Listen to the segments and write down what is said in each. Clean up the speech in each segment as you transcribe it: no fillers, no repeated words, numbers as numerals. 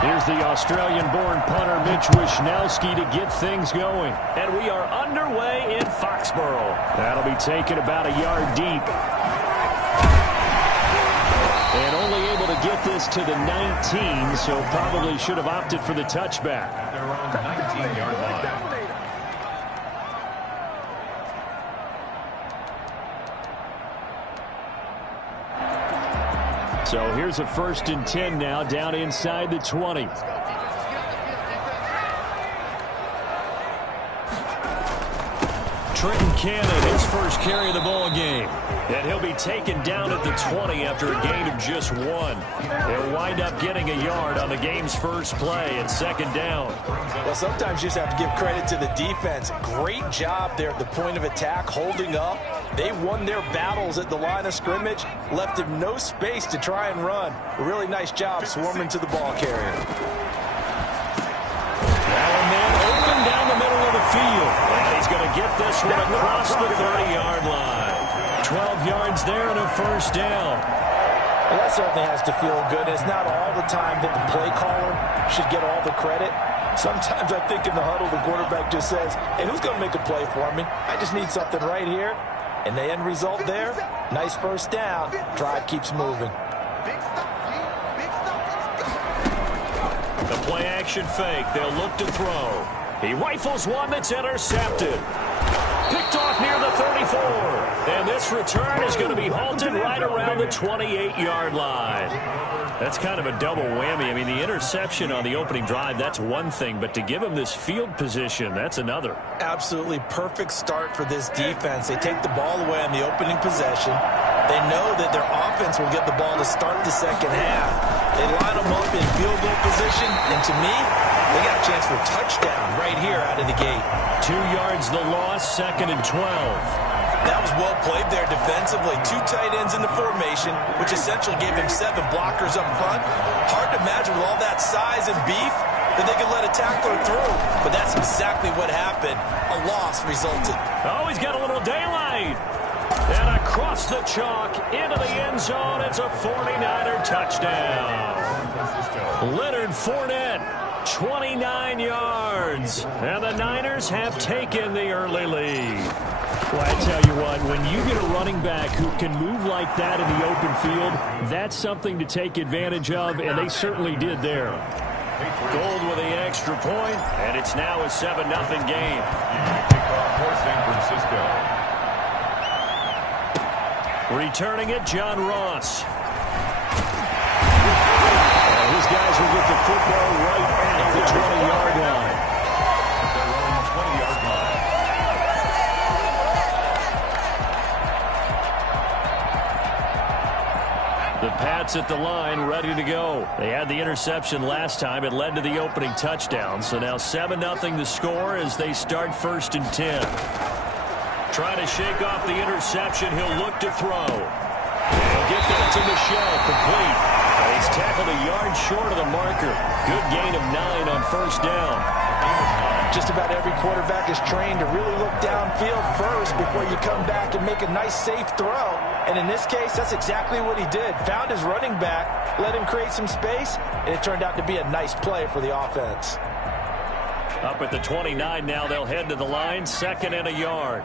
Here's the Australian-born punter Mitch Wishnowsky to get things going. And we are underway in Foxborough. That'll be taken about a yard deep. And only able to get this to the 19, so probably should have opted for the touchback. They're on the 19-yard line. So here's a 1st and 10 now, down inside the 20. Trenton Cannon, his first carry of the ball game. And he'll be taken down at the 20 after a gain of just 1. They'll wind up getting a yard on the game's first play at 2nd down. Well, sometimes you just have to give credit to the defense. Great job there at the point of attack, holding up. They won their battles at the line of scrimmage, left him no space to try and run. A really nice job swarming to the ball carrier. Now a man open down the middle of the field. And he's going to get this one across the 30-yard line. 12 yards there and a 1st down. Well, that certainly has to feel good. It's not all the time that the play caller should get all the credit. Sometimes I think in the huddle, the quarterback just says, hey, who's going to make a play for me? I just need something right here. And the end result there, nice 1st down. Drive keeps moving. The play action fake. They'll look to throw. He rifles one that's intercepted. Picked off near the 34. And this return is going to be halted right around the 28-yard line. That's kind of a double whammy. I mean, the interception on the opening drive, that's one thing. But to give him this field position, that's another. Absolutely perfect start for this defense. They take the ball away on the opening possession. They know that their offense will get the ball to start the 2nd half. They line them up in field goal position. And to me, they got a chance for a touchdown right here out of the gate. 2 yards the loss, 2nd and 12. That was well played there defensively. 2 tight ends in the formation, which essentially gave him 7 blockers up front. Hard to imagine with all that size and beef that they could let a tackler through. But that's exactly what happened. A loss resulted. Oh, he's got a little daylight. And across the chalk into the end zone. It's a 49er touchdown. Leonard Fournette, 29 yards. And the Niners have taken the early lead. Well, I tell you what, when you get a running back who can move like that in the open field, that's something to take advantage of, and they certainly did there. Gold with the extra point, and it's now a 7-0 game. Kickoff for San Francisco. Returning it, John Ross. And his guys will get the football right at the 20-yard line. They're on the 20-yard line. The Pats at the line, ready to go. They had the interception last time. It led to the opening touchdown. So now 7-0 the score as they start 1st and 10. Trying to shake off the interception. He'll look to throw. He'll get that to Michel, complete. He's tackled a yard short of the marker. Good gain of 9 on 1st down. Just about every quarterback is trained to really look downfield first before you come back and make a nice, safe throw. And in this case, that's exactly what he did. Found his running back, let him create some space, and it turned out to be a nice play for the offense. Up at the 29 now, they'll head to the line, 2nd and a yard.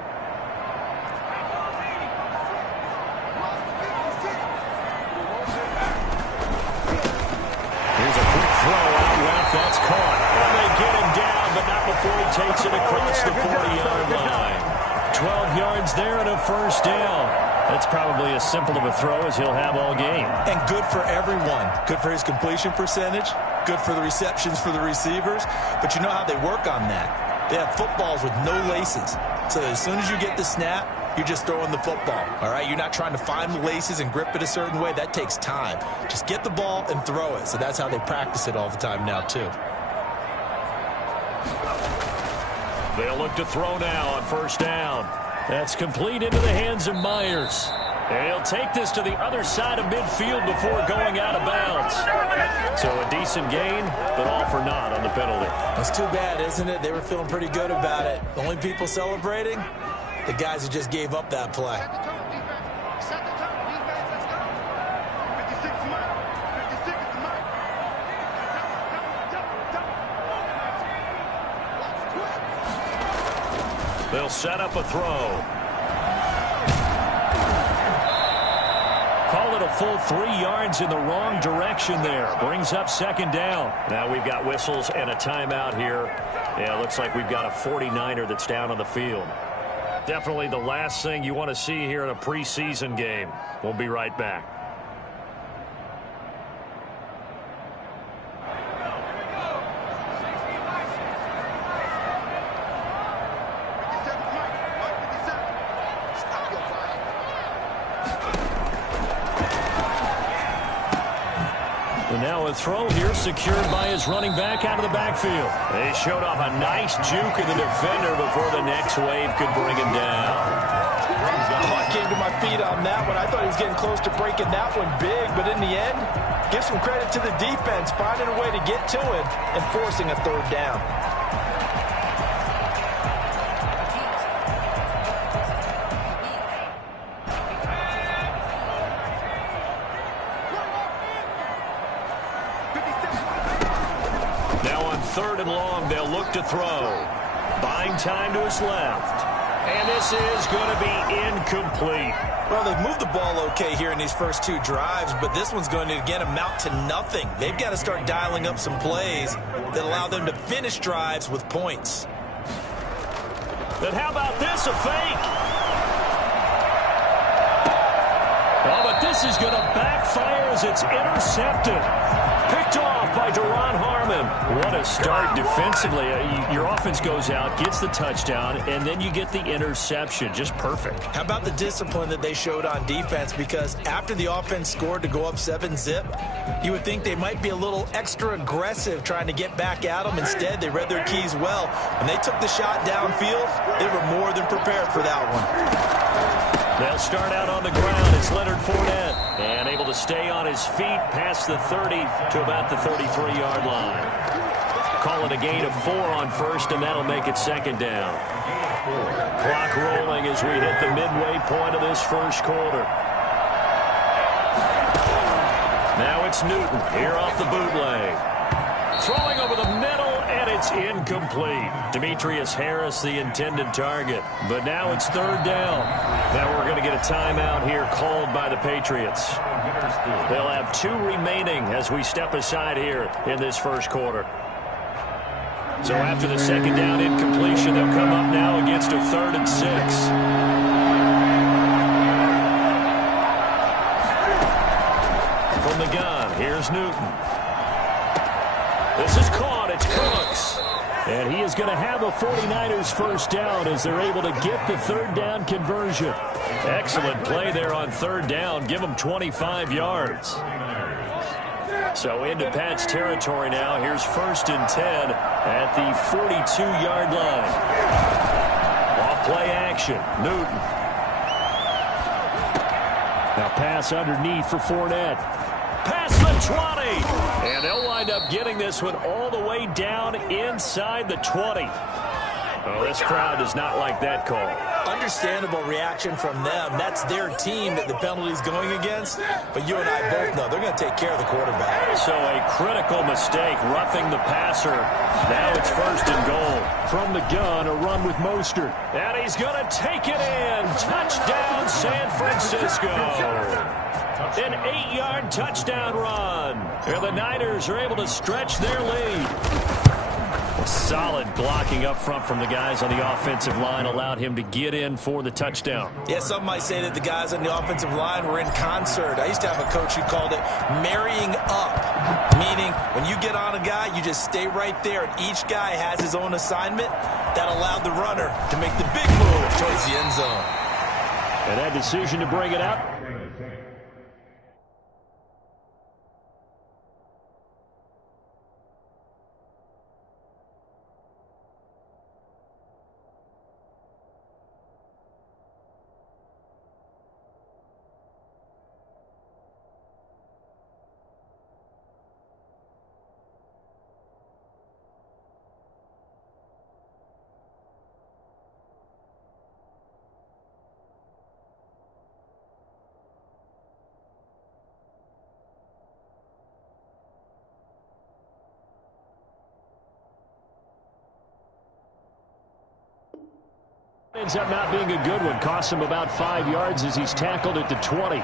Here's a quick throw out left. That's caught. And they get him down, but not before he takes it across the 40-yard line. 12 yards there and a 1st down. That's probably as simple of a throw as he'll have all game. And good for everyone. Good for his completion percentage. Good for the receptions for the receivers. But you know how they work on that. They have footballs with no laces. So as soon as you get the snap, you're just throwing the football. All right? You're not trying to find the laces and grip it a certain way. That takes time. Just get the ball and throw it. So that's how they practice it all the time now, too. They'll look to throw now on 1st down. That's complete into the hands of Myers. He'll take this to the other side of midfield before going out of bounds. So a decent gain, but all for naught on the penalty. That's too bad, isn't it? They were feeling pretty good about it. The only people celebrating, the guys who just gave up that play. They'll set up a throw. Call it a full 3 yards in the wrong direction there. Brings up second down. Now we've got whistles and a timeout here. Yeah, it looks like we've got a 49er that's down on the field. Definitely the last thing you want to see here in a preseason game. We'll be right back. And now a throw here secured by his running back out of the backfield. They showed off a nice juke in the defender before the next wave could bring him down. Oh, I came to my feet on that one. I thought he was getting close to breaking that one big, but in the end, give some credit to the defense, finding a way to get to him and forcing a third down. Third and long, they'll look to throw. Buying time to his left. And this is going to be incomplete. Well, they've moved the ball okay here in these first 2 drives, but this one's going to, again, amount to nothing. They've got to start dialing up some plays that allow them to finish drives with points. Then how about this, a fake? Oh, but this is going to backfire as it's intercepted. Picked off by Duron Harmon. What a start defensively. Your offense goes out, gets the touchdown, and then you get the interception. Just perfect. How about the discipline that they showed on defense? Because after the offense scored to go up 7-zip, you would think they might be a little extra aggressive trying to get back at them. Instead, they read their keys well. When they took the shot downfield, they were more than prepared for that one. They'll start out on the ground. It's Leonard Fournette. And able to stay on his feet past the 30 to about the 33-yard line. Call it a gain of 4 on first, and that'll make it second down. Clock rolling as we hit the midway point of this first quarter. Now it's Newton here off the bootleg. Throwing over the middle, and it's incomplete. Demetrius Harris, the intended target. But now it's third down. Now we're going to get a timeout here called by the Patriots. They'll have 2 remaining as we step aside here in this first quarter. So after the second down incompletion, they'll come up now against a 3rd and 6. From the gun, here's Newton. This is caught. It's Cooks. And he is going to have a 49ers first down as they're able to get the third down conversion. Excellent play there on third down. Give them 25 yards. So into Pat's territory now. Here's 1st and 10 at the 42-yard line. Off play action. Newton. Now pass underneath for Fournette. Past the 20. And they'll wind up getting this one all the way down inside the 20. Oh, this crowd does not like that call. Understandable reaction from them. That's their team that the penalty's going against. But you and I both know they're going to take care of the quarterback. So a critical mistake, roughing the passer. Now it's 1st and goal. From the gun, a run with Mostert. And he's going to take it in. Touchdown, San Francisco. An 8-yard touchdown run. And the Niners are able to stretch their lead. Solid blocking up front from the guys on the offensive line allowed him to get in for the touchdown. Yeah, some might say that the guys on the offensive line were in concert. I used to have a coach who called it marrying up, meaning when you get on a guy, you just stay right there, and each guy has his own assignment. That allowed the runner to make the big move towards the end zone. And that decision to bring it out. ends up not being a good one. Costs him about 5 yards as he's tackled at the 20.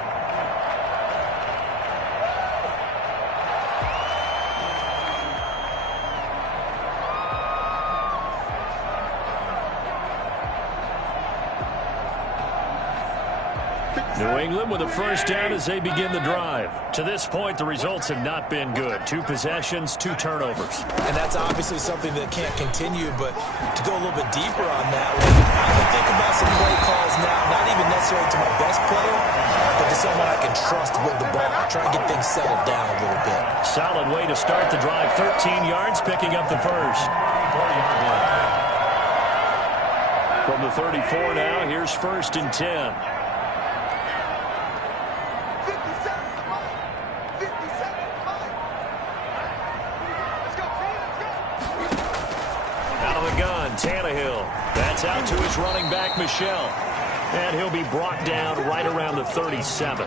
New England with a first down as they begin the drive. To this point, the results have not been good. 2 possessions, 2 turnovers. And that's obviously something that can't continue, but to go a little bit deeper on that one, I can think about some play calls now, not even necessarily to my best player, but to someone I can trust with the ball. Try and get things settled down a little bit. Solid way to start the drive. 13 yards, picking up the first. From the 34 now, here's 1st and 10. Tannehill. That's out to his running back, Michel. And he'll be brought down right around the 37.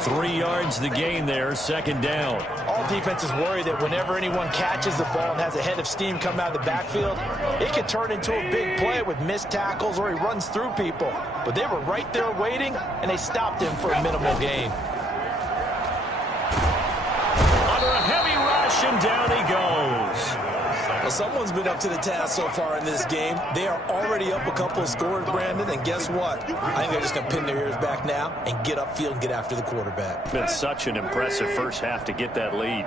3 yards the gain there, 2nd down. All defenses worry that whenever anyone catches the ball and has a head of steam come out of the backfield, it can turn into a big play with missed tackles or he runs through people. But they were right there waiting, and they stopped him for a minimal gain. Under a heavy rush, and down he goes. Well, someone's been up to the task so far in this game. They are already up a couple of scores, Brandon, and guess what? I think they're just going to pin their ears back now and get upfield and get after the quarterback. Been such an impressive first half to get that lead.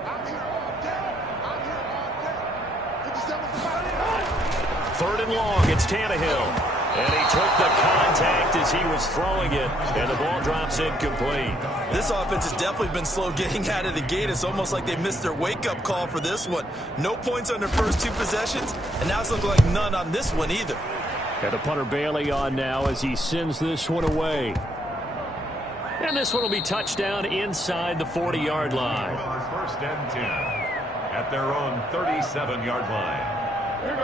3rd and long, it's Tannehill. And he took the contact as he was throwing it, and the ball drops incomplete. This offense has definitely been slow getting out of the gate. It's almost like they missed their wake-up call for this one. No points on their first 2 possessions, and now it's looking like none on this one either. Got the punter Bailey on now as he sends this one away. And this one will be touchdown inside the 40-yard line. 1st and 10 at their own 37-yard line.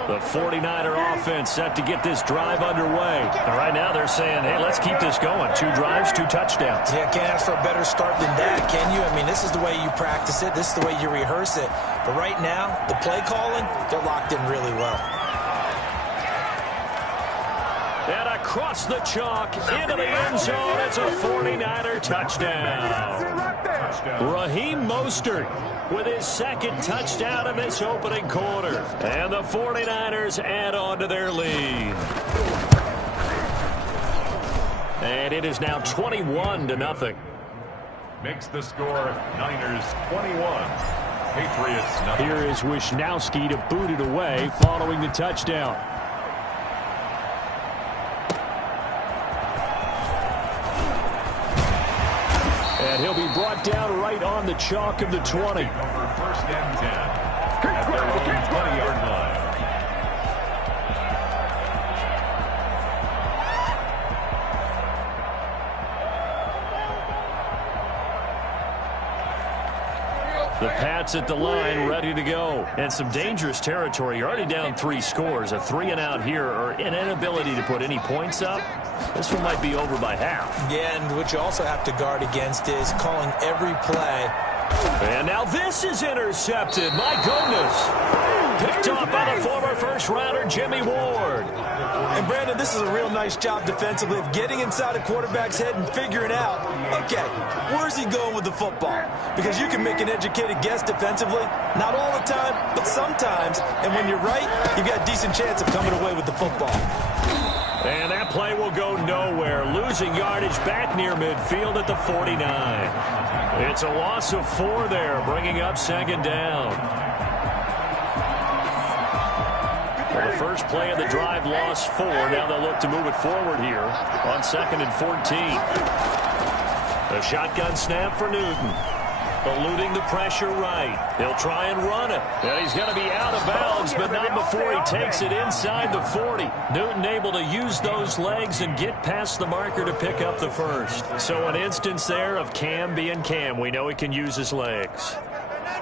The 49er offense set to get this drive underway. And right now they're saying, hey, let's keep this going. 2 drives, 2 touchdowns. Yeah, can't ask for a better start than that, can you? I mean, this is the way you practice it. This is the way you rehearse it. But right now, the play calling, they're locked in really well. And across the chalk into the end zone, it's a 49er touchdown. Raheem Mostert with his 2nd touchdown of this opening quarter. And the 49ers add on to their lead. And it is now 21-0. Makes the score Niners 21. Patriots nothing. Here is Wisnowski to boot it away following the touchdown. And he'll be brought down right on the chalk of the 20. 1st and 10 at their own 20-yard line. The Pats at the line, ready to go. And some dangerous territory. You're already down 3 scores. A 3-and-out here, or an inability to put any points up. This one might be over by half. Yeah, and what you also have to guard against is calling every play. And now this is intercepted. My goodness. Picked off by the former first-rounder Jimmy Ward. And, Brandon, this is a real nice job defensively of getting inside a quarterback's head and figuring out, okay, where's he going with the football? Because you can make an educated guess defensively, not all the time, but sometimes. And when you're right, you've got a decent chance of coming away with the football. And that play will go nowhere. Losing yardage back near midfield at the 49. It's a loss of 4 there, bringing up 2nd down. Well, the first play of the drive lost 4. Now they'll look to move it forward here on 2nd and 14. A shotgun snap for Newton. Eluding the pressure right. He'll try and run it. And he's going to be out of bounds, but not before he takes it inside the 40. Newton able to use those legs and get past the marker to pick up the first. So an instance there of Cam being Cam. We know he can use his legs.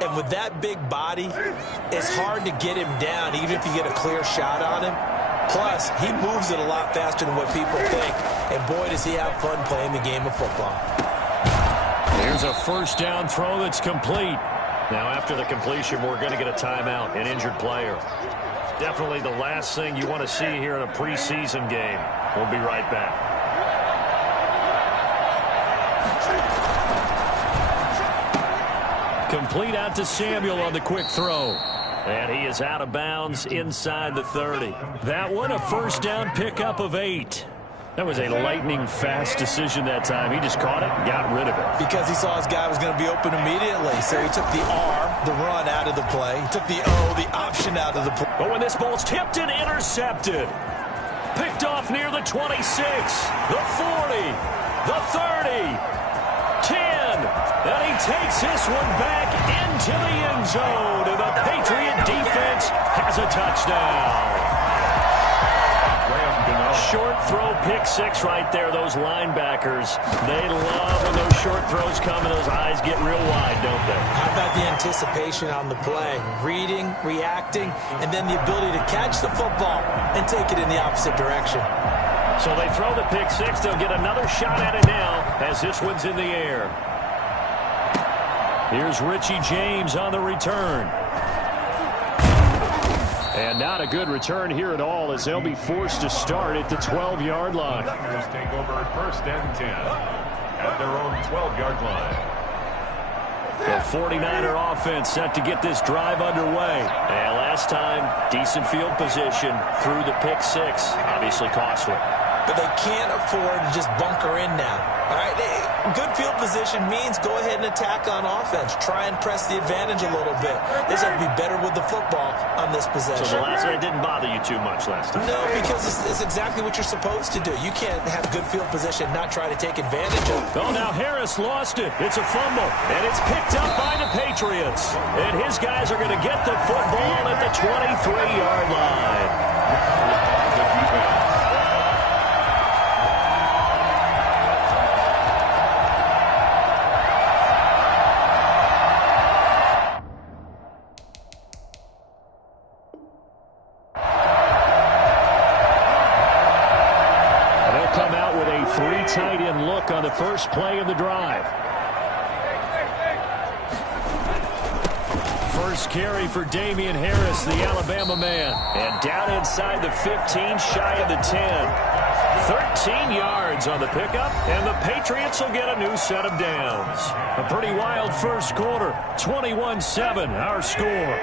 And with that big body, it's hard to get him down, even if you get a clear shot on him. Plus, he moves it a lot faster than what people think. And boy, does he have fun playing the game of football. Here's a first down throw that's complete. Now, after the completion, we're going to get a timeout, an injured player. Definitely the last thing you want to see here in a preseason game. We'll be right back. Complete out to Samuel on the quick throw. And he is out of bounds inside the 30. That one, a first down pickup of 8. That was a lightning-fast decision that time. He just caught it and got rid of it. Because he saw his guy was going to be open immediately. So he took the R, the run, out of the play. He took the O, the option, out of the play. But when this ball's tipped and intercepted. Picked off near the 26, the 40, the 30, 10. And he takes this one back into the end zone. And the Patriot defense has a touchdown. Short throw, pick 6 right there. Those linebackers, they love when those short throws come and those eyes get real wide, don't they? How about the anticipation on the play? Reading, reacting, and then the ability to catch the football and take it in the opposite direction. So they throw the pick 6. They'll get another shot at it now as this one's in the air. Here's Richie James on the return. And not a good return here at all as they'll be forced to start at the 12-yard line. Patriots take over at 1st and 10 at their own 12-yard line. The 49er offense set to get this drive underway. And last time, decent field position through the pick 6. Obviously costly. But they can't afford to just bunker in now. All right, good field position means go ahead and attack on offense. Try and press the advantage a little bit. They just have to be better with the football on this possession. So the last one didn't bother you too much last time? No, because it's exactly what you're supposed to do. You can't have good field position and not try to take advantage of it. Oh, now Harris lost it. It's a fumble, and it's picked up by the Patriots. And his guys are going to get the football at the 23-yard line. Tight end look on the first play of the drive. First carry for Damian Harris, the Alabama man. And down inside the 15, shy of the 10. 13 yards on the pickup, and the Patriots will get a new set of downs. A pretty wild first quarter. 21-7, our score.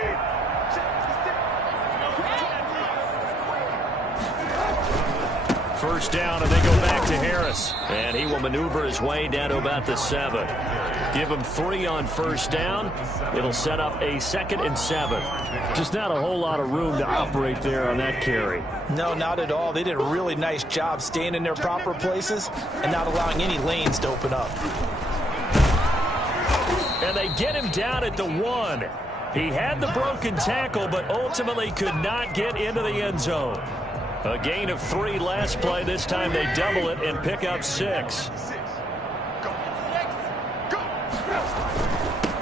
First down, and they go back to Harris. And he will maneuver his way down to about the 7. Give him 3 on first down. It'll set up a 2nd and 7. Just not a whole lot of room to operate there on that carry. No, not at all. They did a really nice job staying in their proper places and not allowing any lanes to open up. And they get him down at the 1. He had the broken tackle, but ultimately could not get into the end zone. A gain of 3 last play. This time they double it and pick up 6.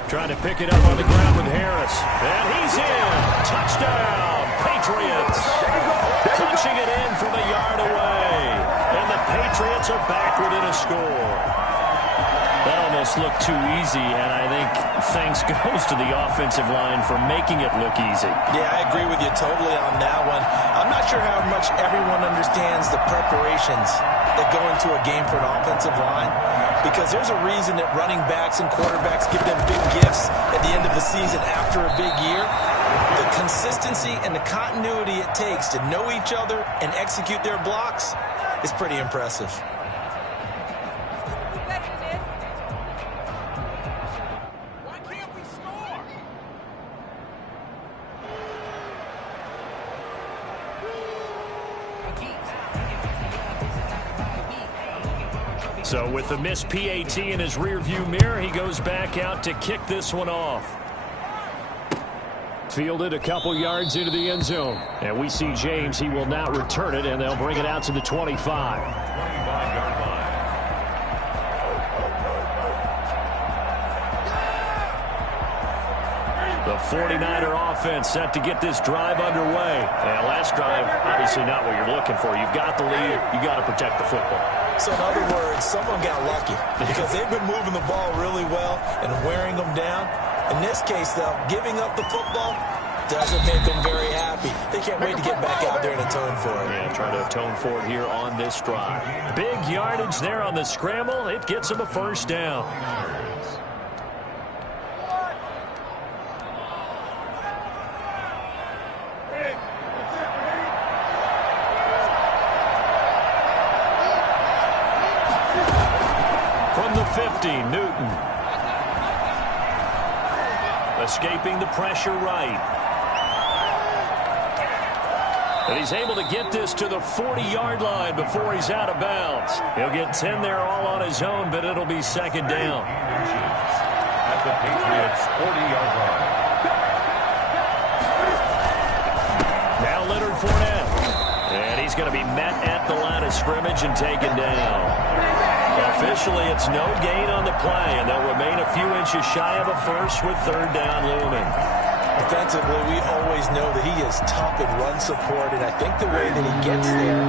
Trying to pick it up on the ground with Harris. And he's in. Touchdown, Patriots. Punching it in from a yard away. And the Patriots are back within a score. That almost looked too easy, and I think thanks goes to the offensive line for making it look easy. Yeah, I agree with you totally on that one. I'm not sure how much everyone understands the preparations that go into a game for an offensive line, because there's a reason that running backs and quarterbacks give them big gifts at the end of the season after a big year. The consistency and the continuity it takes to know each other and execute their blocks is pretty impressive. So with the missed PAT in his rearview mirror, he goes back out to kick this one off. Fielded a couple yards into the end zone. And we see James. He will now return it, and they'll bring it out to the 25. 25-yard line. The 49er offense set to get this drive underway. And last drive, obviously not what you're looking for. You've got the lead. You've got to protect the football. So in other words, someone got lucky because they've been moving the ball really well and wearing them down. In this case, though, giving up the football, Doesn't make them very happy. They can't wait to get back out there and atone for it. Yeah, trying to atone for it here on this drive. Big yardage there on the scramble. It gets them a first down. From the 50, Newton. Escaping the pressure right. And he's able to get this to the 40-yard line before he's out of bounds. He'll get 10 there all on his own, but it'll be second down. At the Patriots' 40-yard line. Now Leonard Fournette. And he's going to be met at the line of scrimmage and taken down. Officially, it's no gain on the play, and they'll remain a few inches shy of a first with third down looming. Defensively, we always know that he is tough in run support, and I think the way that he gets there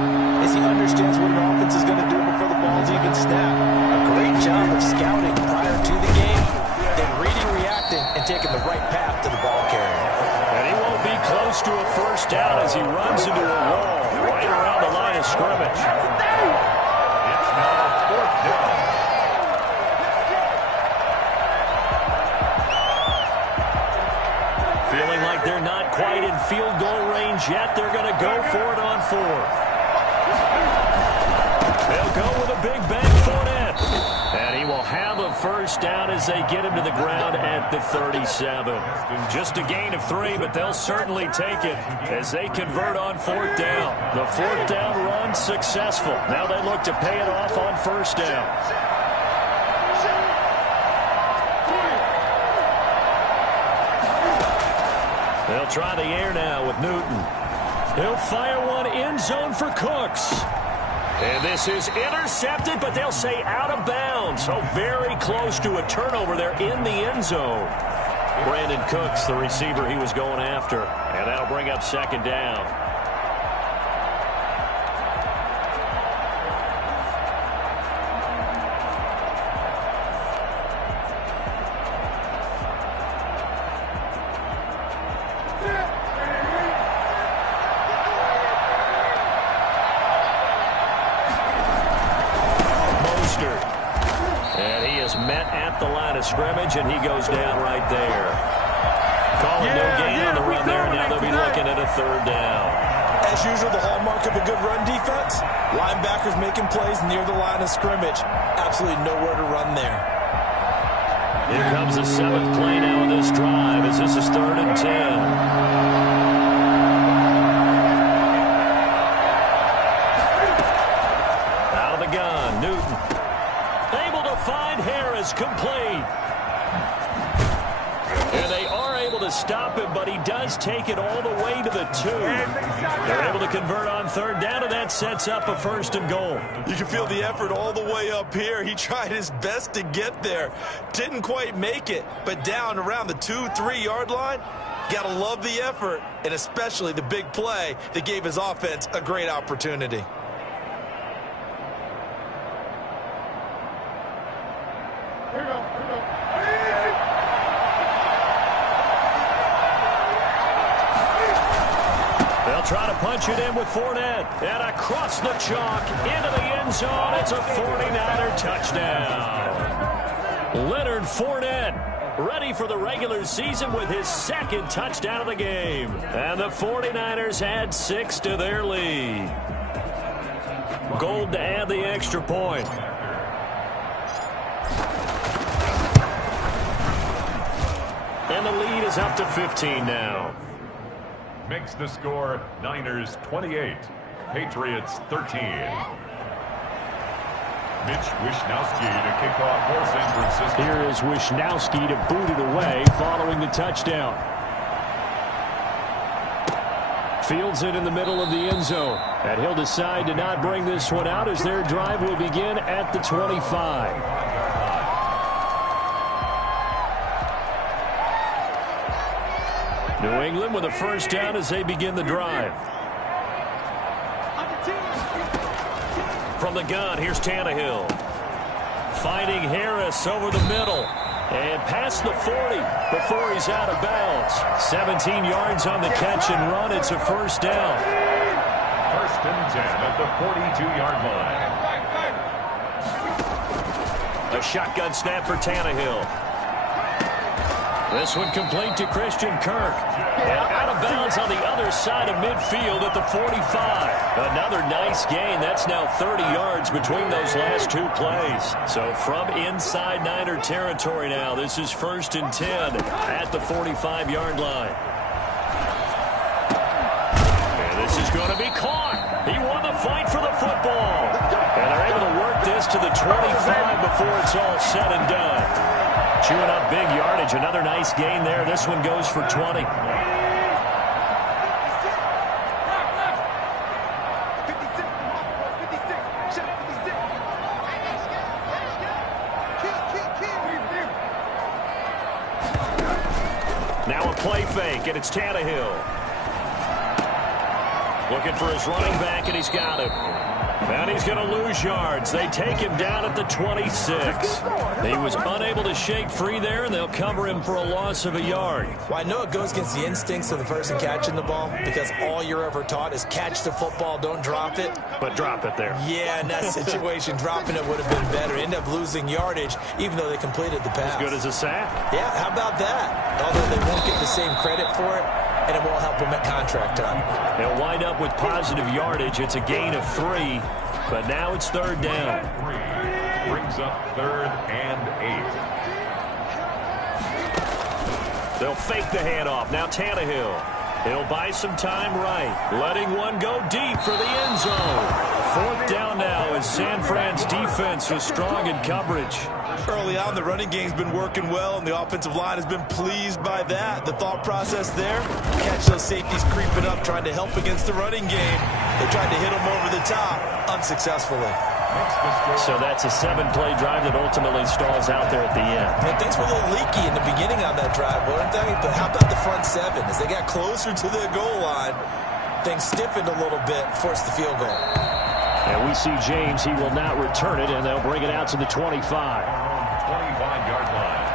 is he understands what an offense is going to do before the ball's even snapped. A great job of scouting prior to the game, then reading, reacting, and taking the right path to the ball carrier. And he won't be close to a first down as he runs into a wall right around the line of scrimmage. It's now fourth down. Feeling like they're not quite in field goal range yet. They're going to go for it on fourth. They'll go with a big bang Fournette. And he will have a first down as they get him to the ground at the 37. Just a gain of 3, but they'll certainly take it as they convert on fourth down. The fourth down run successful. Now they look to pay it off on first down. They'll try the air now with Newton. He'll fire one end zone for Cooks. And this is intercepted, but they'll say out of bounds. So very close to a turnover there in the end zone. Brandon Cooks, the receiver he was going after. And that'll bring up second down. And he is met at the line of scrimmage, and he goes down right there. Calling no gain on the run there. Now they'll be looking at a third down. As usual, the hallmark of a good run defense, linebackers making plays near the line of scrimmage. Absolutely nowhere to run there. Here comes the 7th play now in this drive as this is 3rd and 10. Gun, Newton able to find Harris, complete. And they are able to stop him, but he does take it all the way to the 2. They're able to convert on third down, and that sets up a 1st and goal. You can feel the effort all the way up here. He tried his best to get there. Didn't quite make it, but down around the 2-3 yard line. Gotta love the effort, and especially the big play that gave his offense a great opportunity. Try to punch it in with Fournette. And across the chalk into the end zone. It's a 49er touchdown. Leonard Fournette ready for the regular season with his 2nd touchdown of the game. And the 49ers add 6 to their lead. Gold to add the extra point. And the lead is up to 15 now. Makes the score Niners 28, Patriots 13. Mitch Wishnowsky to kick off for San Francisco. Here is Wishnowsky to boot it away following the touchdown. Fields it in the middle of the end zone. And he'll decide to not bring this one out as their drive will begin at the 25. New England with a first down as they begin the drive. From the gun, here's Tannehill. Finding Harris over the middle. And past the 40 before he's out of bounds. 17 yards on the catch and run. It's a first down. First and 10 at the 42-yard line. A shotgun snap for Tannehill. This one complete to Christian Kirk. And out of bounds on the other side of midfield at the 45. Another nice gain. That's now 30 yards between those last two plays. So from inside Niner territory now, this is first and 10 at the 45-yard line. And this is going to be caught. He won the fight for the football. And they're able to work this to the 25 before it's all said and done. Chewing up big yardage. Another nice gain there. This one goes for 20. Now a play fake, and it's Tannehill. Looking for his running back, and he's got him. And he's going to lose yards. They take him down at the 26. He was unable to shake free there, and they'll cover him for a loss of a yard. Well, I know it goes against the instincts of the person catching the ball because all you're ever taught is catch the football, don't drop it. But drop it there. Yeah, in that situation, dropping it would have been better. End up losing yardage, even though they completed the pass. As good as a sack. Yeah, how about that? Although they won't get the same credit for it, and it won't help them at contract time. They'll wind up with positive yardage. It's a gain of 3, but now it's third down. Brings up third and 8. They'll fake the handoff. Now Tannehill. He'll buy some time right. Letting one go deep for the end zone. Fourth down now as San Fran's defense is strong in coverage. Early on, the running game's been working well, and the offensive line has been pleased by that. The thought process there, catch those safeties creeping up, trying to help against the running game. They tried to hit them over the top, unsuccessfully. So that's a 7-play drive that ultimately stalls out there at the end. And things were a little leaky in the beginning on that drive, weren't they? But how about the front 7? As they got closer to the goal line, things stiffened a little bit, forced the field goal. And we see James. He will not return it, and they'll bring it out to the 25. 25-yard line.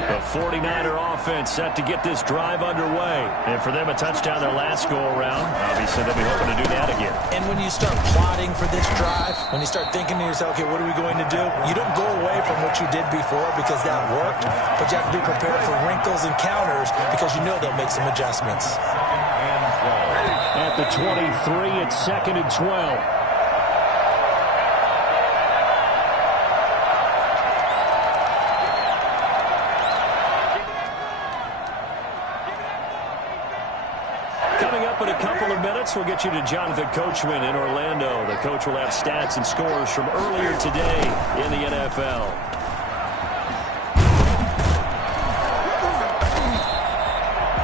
The 49er offense set to get this drive underway. And for them, a touchdown their last go-around. Obviously, they'll be hoping to do that again. And when you start plotting for this drive, when you start thinking to yourself, okay, what are we going to do? You don't go away from what you did before because that worked, but you have to be prepared for wrinkles and counters because you know they'll make some adjustments. At the 23, it's second and 12. In a couple of minutes, we'll get you to Jonathan Coachman in Orlando. The coach will have stats and scores from earlier today in the NFL.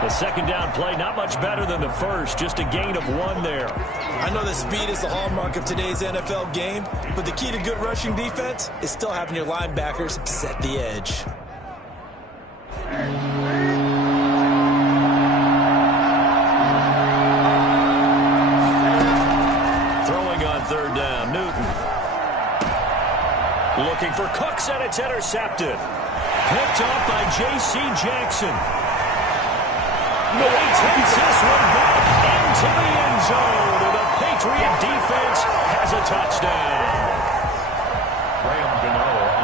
The second down play, not much better than the first, just a gain of 1 there. I know that speed is the hallmark of today's NFL game, but the key to good rushing defense is still having your linebackers set the edge. Looking for Cooks, and it's intercepted. Picked off by J.C. Jackson. He takes this one back into the end zone. And the Patriot defense has a touchdown.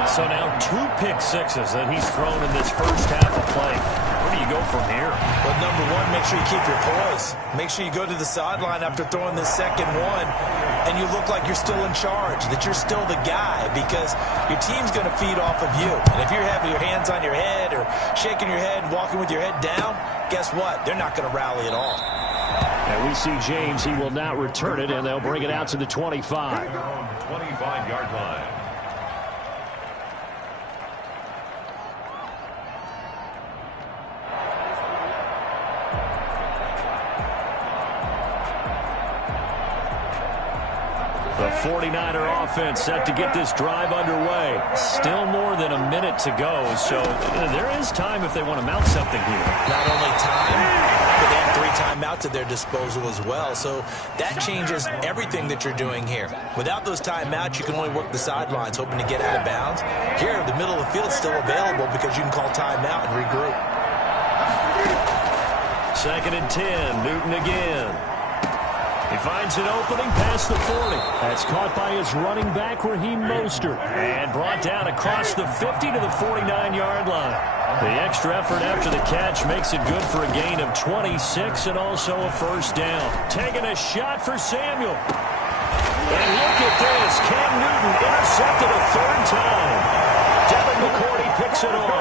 So now 2 pick-sixes that he's thrown in this first half of play. Where do you go from here? Well, number one, make sure you keep your poise. Make sure you go to the sideline after throwing this second one, and you look like you're still in charge, that you're still the guy, because your team's going to feed off of you. And if you're having your hands on your head or shaking your head and walking with your head down, guess what? They're not going to rally at all. And we see James. He will not return it, and they'll bring it out to the 25. 25-yard line. The 49er offense set to get this drive underway. Still more than a minute to go, so there is time if they want to mount something here. Not only time, but they have 3 timeouts at their disposal as well. So that changes everything that you're doing here. Without those timeouts, you can only work the sidelines, hoping to get out of bounds. Here, the middle of the field is still available because you can call timeout and regroup. 2nd and 10, Newton again. He finds an opening past the 40. That's caught by his running back, Raheem Mostert, and brought down across the 50 to the 49-yard line. The extra effort after the catch makes it good for a gain of 26 and also a first down. Taking a shot for Samuel. And look at this. Cam Newton intercepted a 3rd time. Devin McCourty picks it off.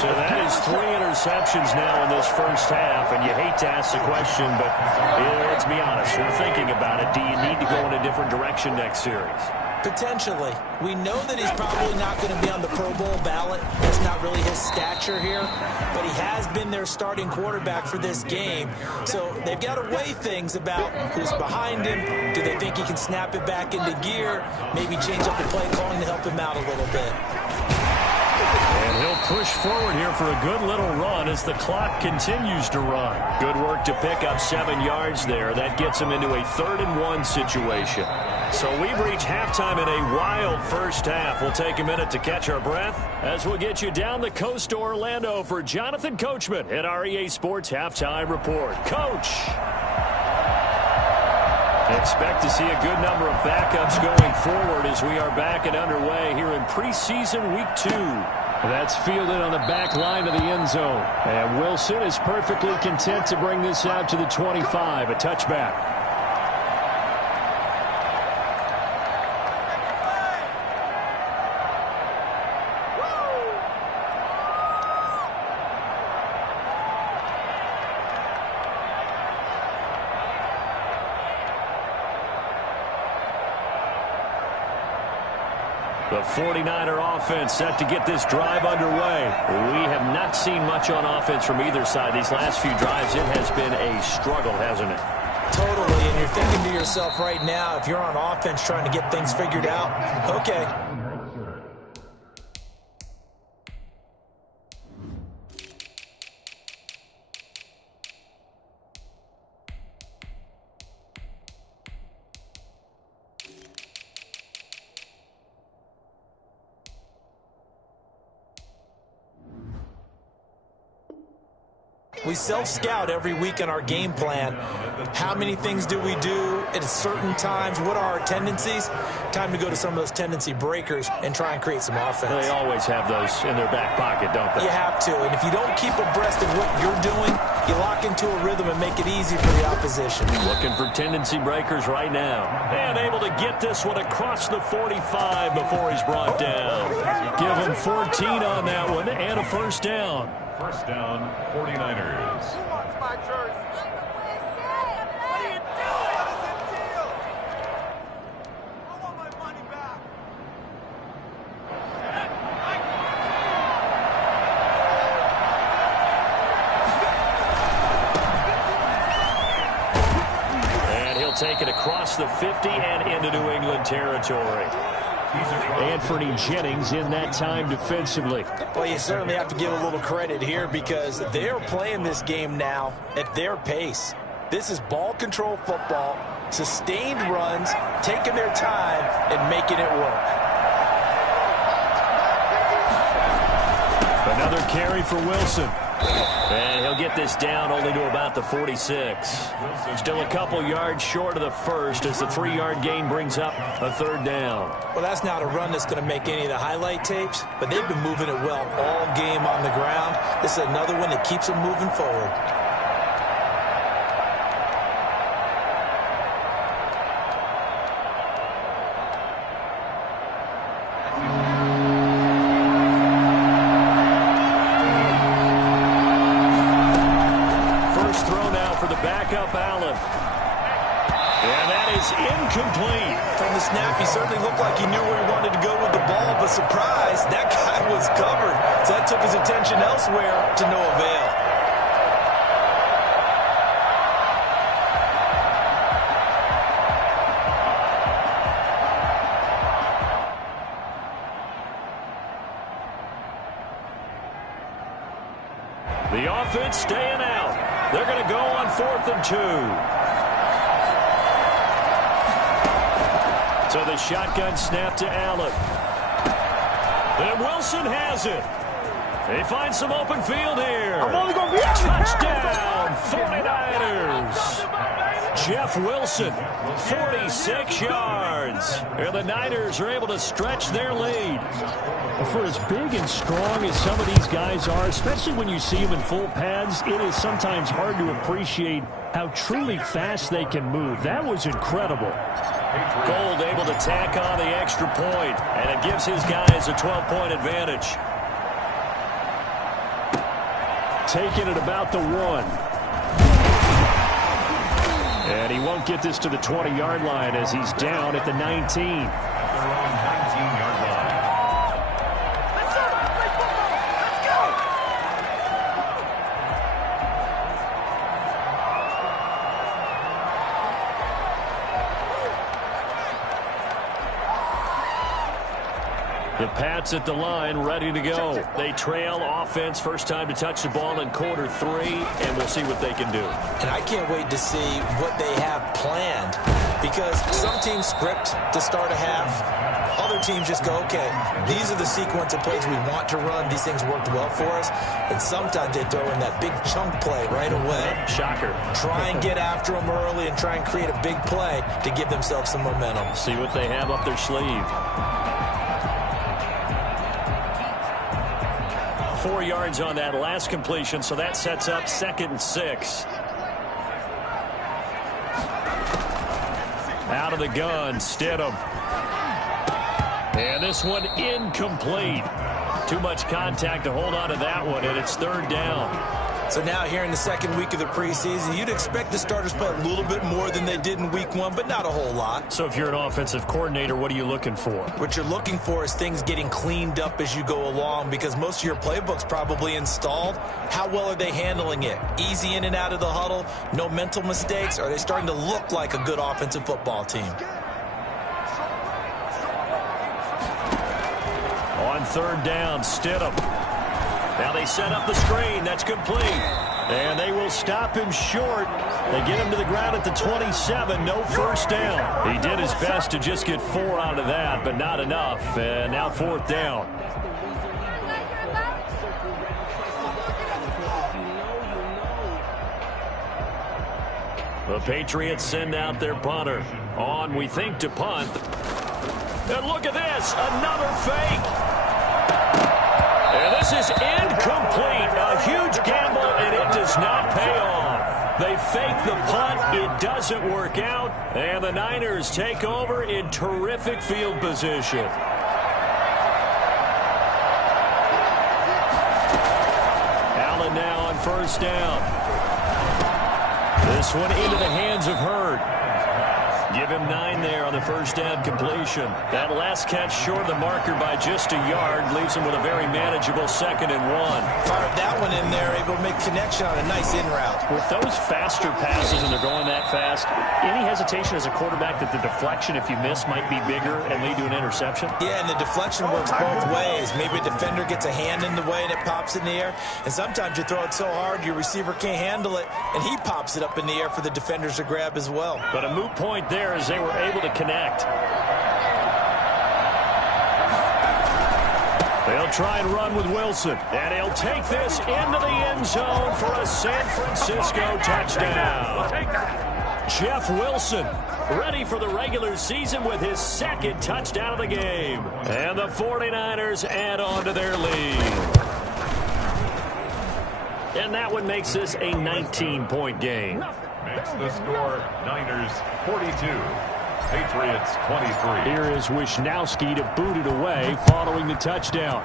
So that is 3 interceptions now in this first half, and you hate to ask the question, but let's be honest, we're thinking about it. Do you need to go in a different direction next series? Potentially. We know that he's probably not going to be on the Pro Bowl ballot. That's not really his stature here, but he has been their starting quarterback for this game. So they've got to weigh things about who's behind him. Do they think he can snap it back into gear? Maybe change up the play calling to help him out a little bit. And he'll push forward here for a good little run as the clock continues to run. Good work to pick up 7 yards there. That gets him into a 3rd and 1 situation. So we've reached halftime in a wild first half. We'll take a minute to catch our breath as we'll get you down the coast to Orlando for Jonathan Coachman at our EA Sports Halftime Report. Coach! Expect to see a good number of backups going forward as we are back and underway here in preseason week 2. That's fielded on the back line of the end zone. And Wilson is perfectly content to bring this out to the 25, a touchback. The 49er offense set to get this drive underway. We have not seen much on offense from either side. These last few drives, it has been a struggle, hasn't it? Totally, and you're thinking to yourself right now, if you're on offense trying to get things figured out, okay. We self-scout every week in our game plan. How many things do we do at certain times? What are our tendencies? Time to go to some of those tendency breakers and try and create some offense. They always have those in their back pocket, don't they? You have to, and if you don't keep abreast of what you're doing, you lock into a rhythm and make it easy for the opposition. Looking for tendency breakers right now. And able to get this one across the 45 before he's brought down. Give him 14 on that one and a first down. First down, 49ers. And he'll take it across the 50 and into New England territory. Anthony Jennings in that time defensively. Well, you certainly have to give a little credit here because they're playing this game now at their pace. This is ball control football, sustained runs, taking their time and making it work. Another carry for Wilson. And he'll get this down only to about the 46. Still a couple yards short of the first as the 3-yard gain brings up a third down. Well, that's not a run that's going to make any of the highlight tapes, but they've been moving it well all game on the ground. This is another one that keeps them moving forward. Incomplete. From the snap, he certainly looked like he knew where he wanted to go with the ball, but surprise, that guy was covered. So that took his attention elsewhere to no avail. The offense staying out. They're going to go on 4th and 2. So the shotgun snap to Allen. And Wilson has it. They find some open field here. Touchdown, 49ers. Jeff Wilson, 46 yards. And the Niners are able to stretch their lead. For as big and strong as some of these guys are, especially when you see them in full pads, it is sometimes hard to appreciate how truly fast they can move. That was incredible. Gold able to tack on the extra point, and it gives his guys a 12-point advantage. Taking it about the 1. And he won't get this to the 20-yard line as he's down at the 19. At their own 19-yard line. The Pats at the line, ready to go. They trail offense, first time to touch the ball in quarter 3, and we'll see what they can do. And I can't wait to see what they have planned, because some teams script to start a half. Other teams just go, okay, these are the sequence of plays we want to run. These things worked well for us. And sometimes they throw in that big chunk play right away. Shocker. Try and get after them early and try and create a big play to give themselves some momentum. See what they have up their sleeve. 4 yards on that last completion, so that sets up 2nd and 6. Out of the gun, Stidham. And this one incomplete. Too much contact to hold on to that one, and it's 3rd down. So now here in the 2nd week of the preseason, you'd expect the starters play a little bit more than they did in week 1, but not a whole lot. So if you're an offensive coordinator, what are you looking for? What you're looking for is things getting cleaned up as you go along, because most of your playbook's probably installed. How well are they handling it? Easy in and out of the huddle, no mental mistakes? Are they starting to look like a good offensive football team? On 3rd down, Stidham. Now they set up the screen. That's complete. And they will stop him short. They get him to the ground at the 27. No first down. He did his best to just get 4 out of that, but not enough. And now 4th down. The Patriots send out their punter. On, we think, to punt. And look at this. Another fake. And this is incomplete. A huge gamble, and it does not pay off. They fake the punt. It doesn't work out. And the Niners take over in terrific field position. Allen now on 1st down. This one into the hands of Hurd. Give him 9 there on the 1st down completion. That last catch short of the marker by just a yard leaves him with a very manageable 2nd and 1. Fired that one in there, able to make connection on a nice in route. With those faster passes and they're going that fast, any hesitation as a quarterback that the deflection, if you miss, might be bigger and lead to an interception? Yeah, and the deflection works both ways. Maybe a defender gets a hand in the way and it pops in the air. And sometimes you throw it so hard your receiver can't handle it, and he pops it up in the air for the defenders to grab as well. But a moot point there as they were able to connect. They'll try and run with Wilson, and he'll take this into the end zone for a San Francisco touchdown. Jeff Wilson ready for the regular season with his 2nd touchdown of the game. And the 49ers add on to their lead. And that one makes this a 19-point game. Makes the score Niners 42, Patriots 23. Here is Wisnowski to boot it away following the touchdown.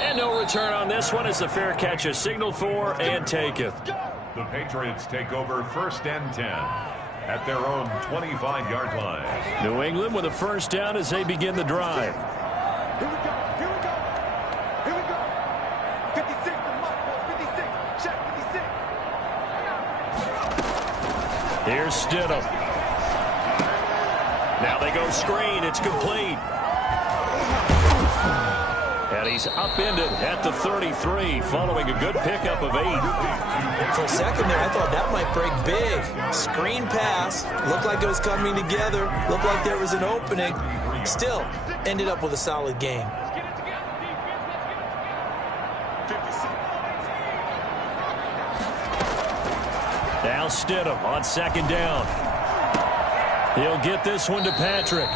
And no return on this one as the fair catch is signaled for and taken. The Patriots take over 1st and 10 at their own 25-yard line. New England with a 1st down as they begin the drive. Here we go. Here we go. Here we go. 56 for Michael. 56. Check 56. Here's Stidham. Now they go screen. It's complete. And And he's upended at the 33 following a good pickup of 8. For a second there, I thought that might break big. Screen pass. Looked like it was coming together. Looked like there was an opening. Still, ended up with a solid game. Now Stidham on second down. He'll get this one to Patrick.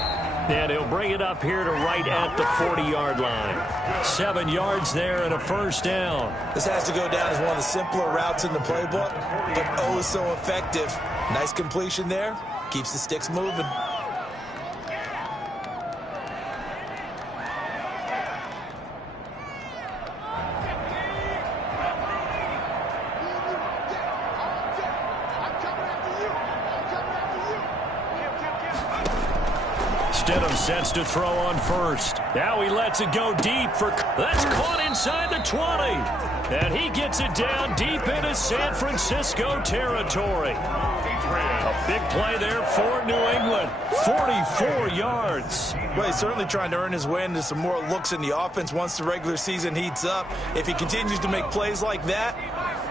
And he'll bring it up here to right at the 40-yard line. 7 yards there and a first down. This has to go down as one of the simpler routes in the playbook, but oh so effective. Nice completion there. Keeps the sticks moving. Stidham sets to throw on first. Now he lets it go deep for... That's caught inside the 20. And he gets it down deep into San Francisco territory. A big play there for New England. 44 yards. Well, he's certainly trying to earn his way into some more looks in the offense once the regular season heats up. If he continues to make plays like that,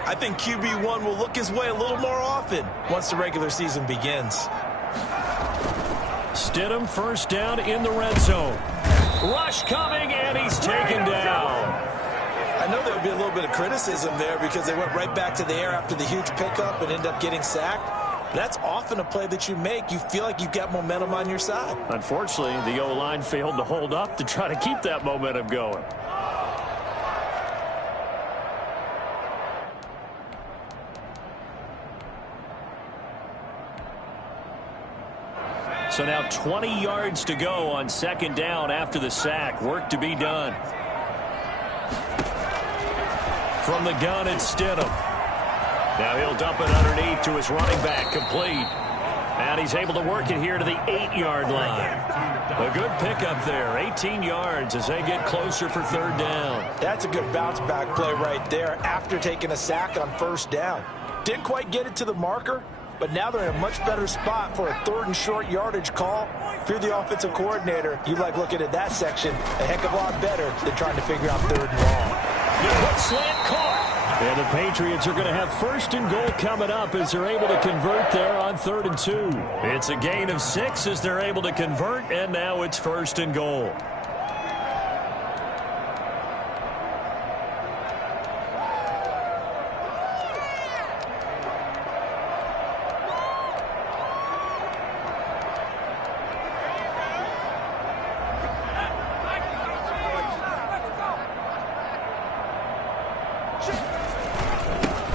I think QB1 will look his way a little more often once the regular season begins. Stidham first down in the red zone. Rush coming, and he's taken down. I know there would be a little bit of criticism there because they went right back to the air after the huge pickup and ended up getting sacked. That's often a play that you make. You feel like you've got momentum on your side. Unfortunately, the O-line failed to hold up to try to keep that momentum going. So now 20 yards to go on second down after the sack. Work to be done. From the gun, it's Stidham. Now he'll dump it underneath to his running back, complete. And he's able to work it here to the 8-yard line. A good pickup there, 18 yards as they get closer for third down. That's a good bounce back play right there after taking a sack on first down. Didn't quite get it to the marker, but now they're in a much better spot for a third and short yardage call. If you're the offensive coordinator, you like looking at that section a heck of a lot better than trying to figure out third and long. Good slant caught. And the Patriots are going to have first and goal coming up as they're able to convert there on 3rd and 2. It's a gain of 6 as they're able to convert, and now it's first and goal.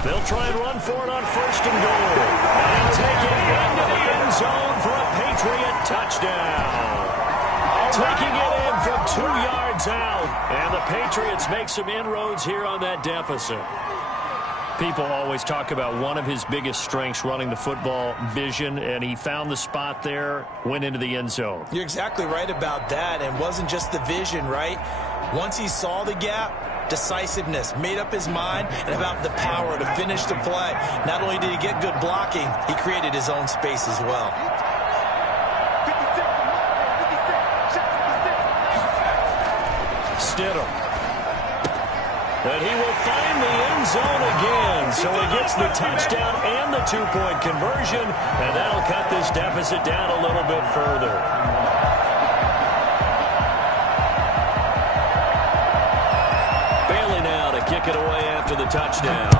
They'll try and run for it on first and goal. And he'll take it into the end zone for a Patriot touchdown. Taking it in from 2 yards out. And the Patriots make some inroads here on that deficit. People always talk about one of his biggest strengths running the football, vision, and he found the spot there, went into the end zone. You're exactly right about that, and wasn't just the vision, right? Once he saw the gap, decisiveness, made up his mind, and about the power to finish the play. Not only did he get good blocking, he created his own space as well. Stidham. But he will find the end zone again, so he gets the touchdown and the 2-point conversion, and that'll cut this deficit down a little bit further. Bailey now to kick it away after the touchdown.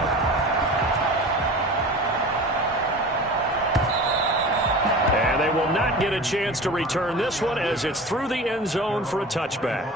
And they will not get a chance to return this one as it's through the end zone for a touchback.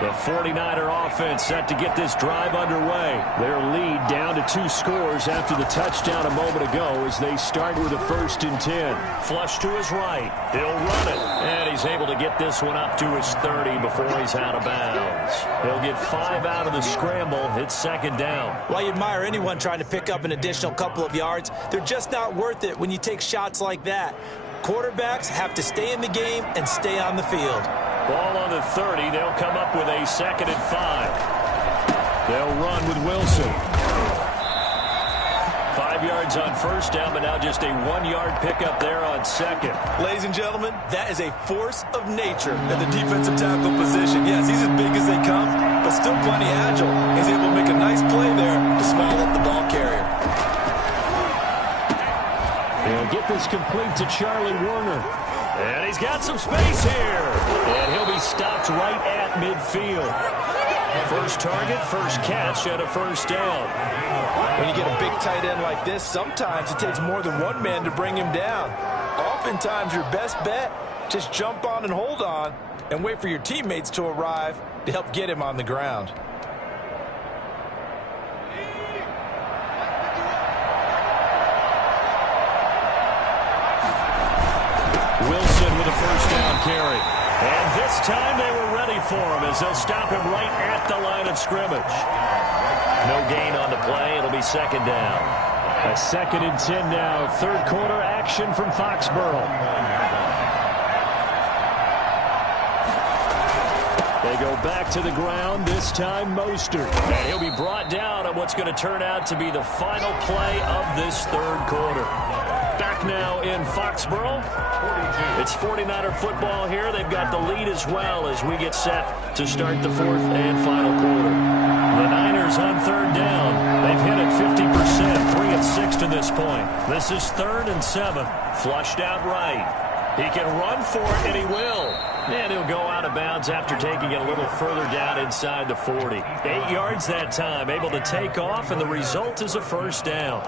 The 49er offense set to get this drive underway. Their lead down to 2 scores after the touchdown a moment ago as they start with a 1st and 10. Flush to his right. He'll run it. And he's able to get this one up to his 30 before he's out of bounds. He'll get 5 out of the scramble. It's 2nd down. While you admire anyone trying to pick up an additional couple of yards, they're just not worth it when you take shots like that. Quarterbacks have to stay in the game and stay on the field. Ball on the 30. They'll come up with a 2nd and 5. They'll run with Wilson. yards on first down, but now just a 1-yard pickup there on second. Ladies and gentlemen, that is a force of nature at the defensive tackle position. Yes, he's as big as they come, but still plenty agile. He's able to make a nice play there to small up the ball carrier. They'll get this complete to Charlie Warner. And he's got some space here. And he'll be stopped right at midfield. First target, first catch, and a first down. When you get a big tight end like this, sometimes it takes more than one man to bring him down. Oftentimes, your best bet, just jump on and hold on and wait for your teammates to arrive to help get him on the ground. Wilson with a first down carry. And this time they were ready for him as they'll stop him right at the line of scrimmage. No gain on the play. It'll be second down. A 2nd and 10 now. Third quarter action from Foxborough. They go back to the ground, this time Mostert. And he'll be brought down on what's going to turn out to be the final play of this third quarter. Back now in Foxborough. It's 49er football here. They've got the lead as well as we get set to start the fourth and final quarter. The Niners on third down. They've hit it 50%, 3 of 6 to this point. This is 3rd and 7. Flushed out right. He can run for it, and he will. And he'll go out of bounds after taking it a little further down inside the 40. 8 yards that time, able to take off, and the result is a first down.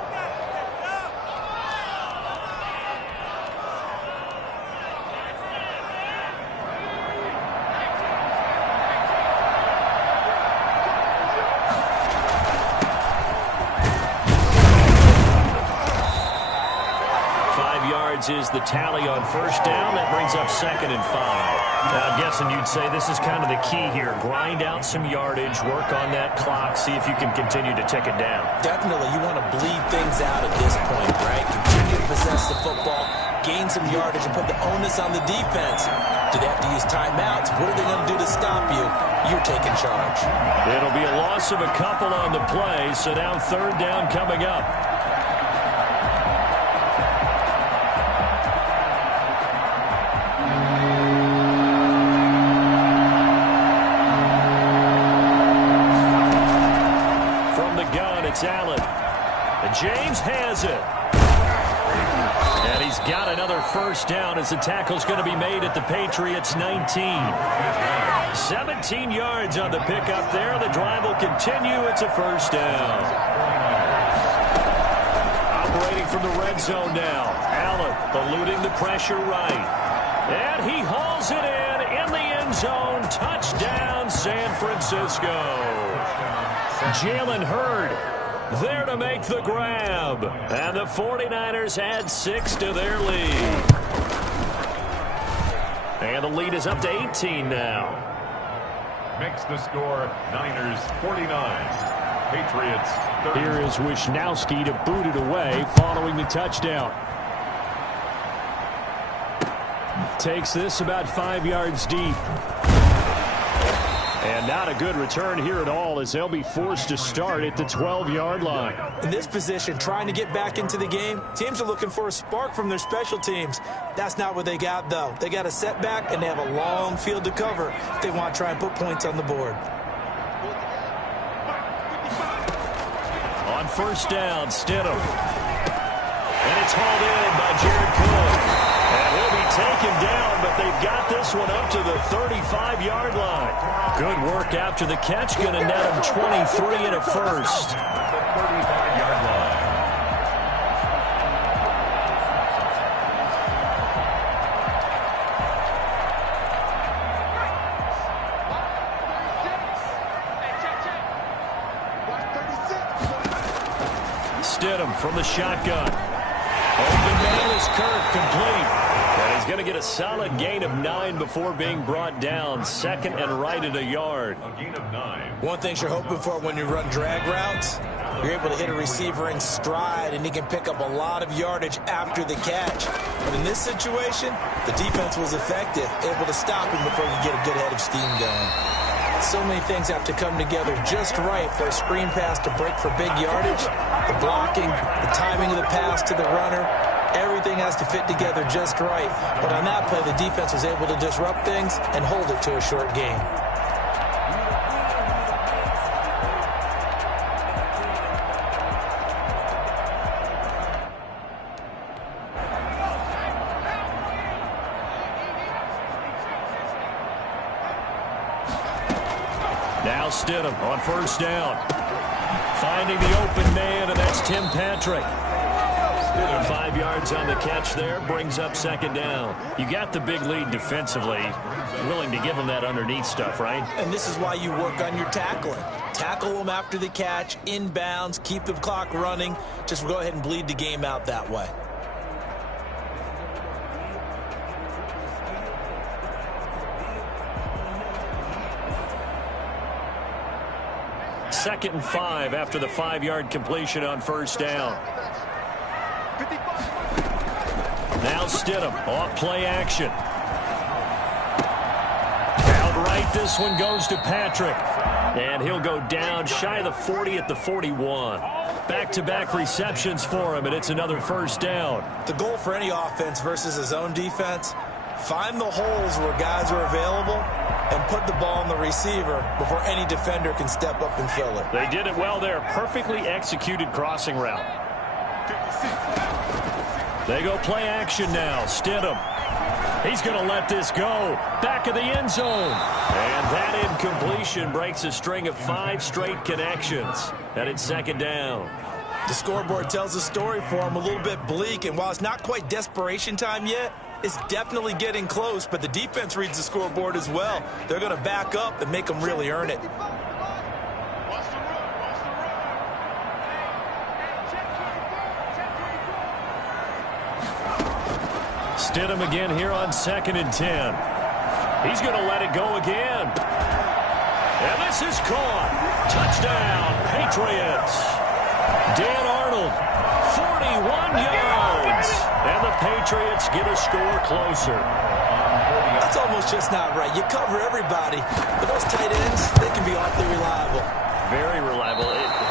Is the tally on first down. That brings up 2nd and 5. Now, I'm guessing you'd say this is kind of the key here. Grind out some yardage, work on that clock, see if you can continue to tick it down. Definitely, you want to bleed things out at this point, right? Continue to possess the football, gain some yardage, and put the onus on the defense. Do they have to use timeouts? What are they going to do to stop you? You're taking charge. It'll be a loss of a couple on the play, so now third down coming up. It's Allen. And James has it. And he's got another first down as the tackle's going to be made at the Patriots 19. 17 yards on the pickup there. The drive will continue. It's a first down. Operating from the red zone now. Allen eluding the pressure right. And he hauls it in the end zone. Touchdown, San Francisco. Jalen Hurd there to make the grab. And the 49ers add 6 to their lead. And the lead is up to 18 now. Makes the score Niners 49. Patriots 30. Here is Wisnowski to boot it away following the touchdown. Takes this about 5 yards deep. And not a good return here at all as they'll be forced to start at the 12-yard line. In this position, trying to get back into the game, teams are looking for a spark from their special teams. That's not what they got, though. They got a setback, and they have a long field to cover if they want to try and put points on the board. On first down, Stidham. And it's hauled in by Jared Cook. And he'll be taken down, but they've got this one up to the 35-yard line. Good work after the catch. Going to net him 23 and a first. 35-yard line. Stidham from the shotgun. Open man is Kirk, complete. And he's going to get a solid gain of 9 before being brought down. 2nd and right at a yard. A gain of 9. One thing you're hoping for when you run drag routes, you're able to hit a receiver in stride, and he can pick up a lot of yardage after the catch. But in this situation, the defense was effective, able to stop him before he could get a good head of steam going. So many things have to come together just right for a screen pass to break for big yardage. The blocking, the timing timing of the pass to the runner. Everything has to fit together just right. But on that play, the defense was able to disrupt things and hold it to a short gain. Now Stidham on first down. Finding the open man, and that's Tim Patrick. 5 yards on the catch there, brings up second down. You got the big lead defensively. Willing to give them that underneath stuff, right? And this is why you work on your tackling. Tackle them after the catch, inbounds, keep the clock running. Just go ahead and bleed the game out that way. Second and 5 after the 5-yard completion on first down. Now Stidham off play action. Outright, this one goes to Patrick. And he'll go down shy of the 40 at the 41. Back-to-back receptions for him, and it's another first down. The goal for any offense versus his own defense, find the holes where guys are available and put the ball on the receiver before any defender can step up and fill it. They did it well there. Perfectly executed crossing route. They go play action now. Stidham. He's going to let this go. Back of the end zone. And that incompletion breaks a string of 5 straight connections. And it's second down. The scoreboard tells a story for him, a little bit bleak, and while it's not quite desperation time yet, it's definitely getting close, but the defense reads the scoreboard as well. They're going to back up and make them really earn it. Stidham again here on 2nd and 10. He's going to let it go again. And this is caught. Touchdown, Patriots. Dan Arnold, 41 yards. And the Patriots get a score closer. That's almost just not right. You cover everybody, but those tight ends, they can be awfully reliable. Very reliable.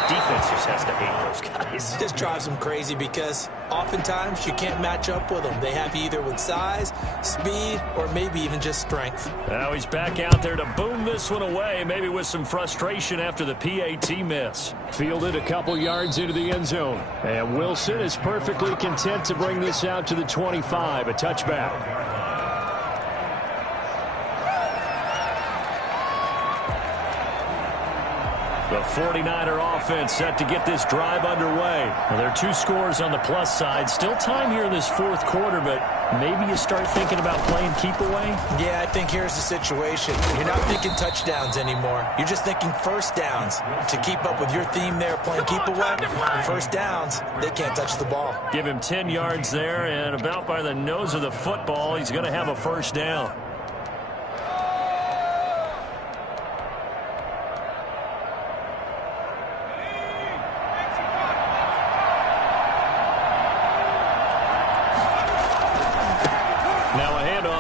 Defense just has to hate those guys. It just drives them crazy because oftentimes you can't match up with them. They have you either with size, speed, or maybe even just strength. Now he's back out there to boom this one away, maybe with some frustration after the PAT miss. Fielded a couple yards into the end zone. And Wilson is perfectly content to bring this out to the 25, a touchback. The 49er offense set to get this drive underway. Well, there are 2 scores on the plus side. Still time here in this 4th quarter, but maybe you start thinking about playing keep away? Yeah, I think here's the situation. You're not thinking touchdowns anymore. You're just thinking first downs. To keep up with your theme there, playing keep away, first downs, they can't touch the ball. Give him 10 yards there, and about by the nose of the football, he's going to have a first down.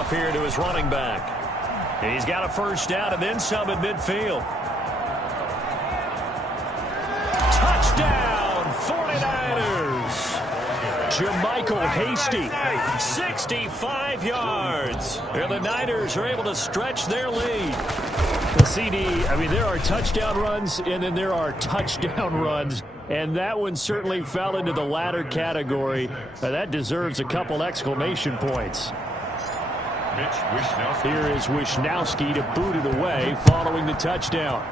Here to his running back. He's got a first down and then some at midfield. Touchdown, 49ers. Jermichael Hasty, 65 yards. And the Niners are able to stretch their lead. The CD, I mean, there are touchdown runs and then there are touchdown runs. And that one certainly fell into the latter category. That deserves a couple exclamation points. Here is Wishnowski to boot it away following the touchdown.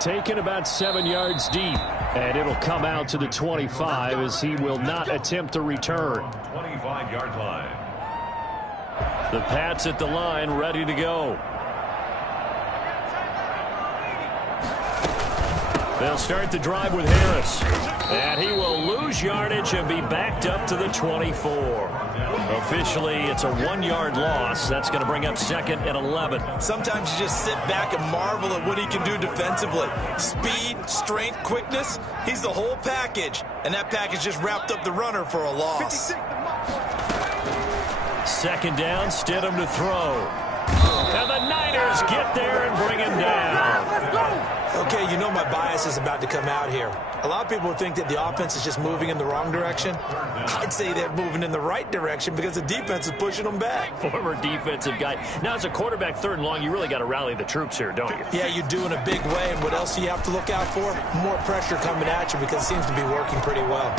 Taken about 7 yards deep. And it'll come out to the 25 as he will not attempt a return. 25-yard line. The Pats at the line ready to go. They'll start the drive with Harris. And he will lose yardage and be backed up to the 24. Officially, it's a 1-yard loss. That's going to bring up 2nd and 11. Sometimes you just sit back and marvel at what he can do defensively. Speed, strength, quickness, he's the whole package. And that package just wrapped up the runner for a loss. 2nd down, Stidham to throw. And the Niners get there and bring him down. Okay, you know my bias is about to come out here. A lot of people think that the offense is just moving in the wrong direction. I'd say they're moving in the right direction because the defense is pushing them back. Former defensive guy. Now, as a quarterback, 3rd and long, you really got to rally the troops here, don't you? Yeah, you do in a big way. And what else do you have to look out for? More pressure coming at you because it seems to be working pretty well.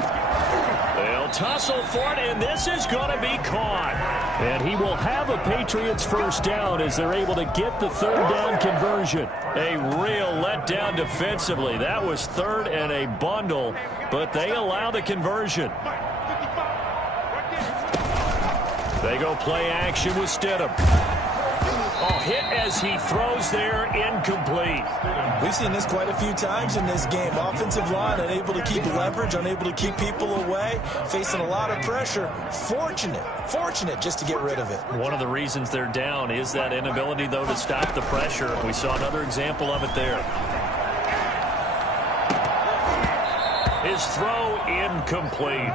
They'll tussle for it, and this is going to be caught. And he will have a Patriots first down as they're able to get the 3rd down conversion. A real letdown defensively. That was 3rd and a bundle, but they allow the conversion. They go play action with Stidham. Oh, hit as he throws there, incomplete. We've seen this quite a few times in this game. Offensive line unable to keep leverage, unable to keep people away, facing a lot of pressure. Fortunate just to get rid of it. One of the reasons they're down is that inability, though, to stop the pressure. We saw another example of it there. His throw incomplete.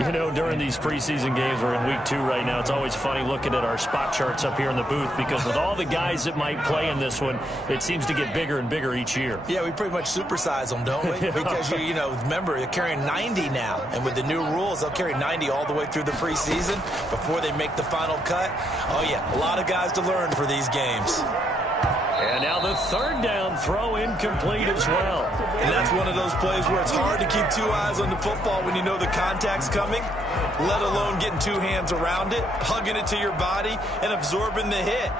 You know, during these preseason games, we're in week 2 right now, it's always funny looking at our spot charts up here in the booth because with all the guys that might play in this one, it seems to get bigger and bigger each year. Yeah, we pretty much supersize them, don't we? Because, you know, remember, you're carrying 90 now. And with the new rules, they'll carry 90 all the way through the preseason before they make the final cut. Oh, yeah, a lot of guys to learn for these games. And now the 3rd down throw incomplete as well. And that's one of those plays where it's hard to keep 2 eyes on the football when you know the contact's coming, let alone getting 2 hands around it, hugging it to your body, and absorbing the hit,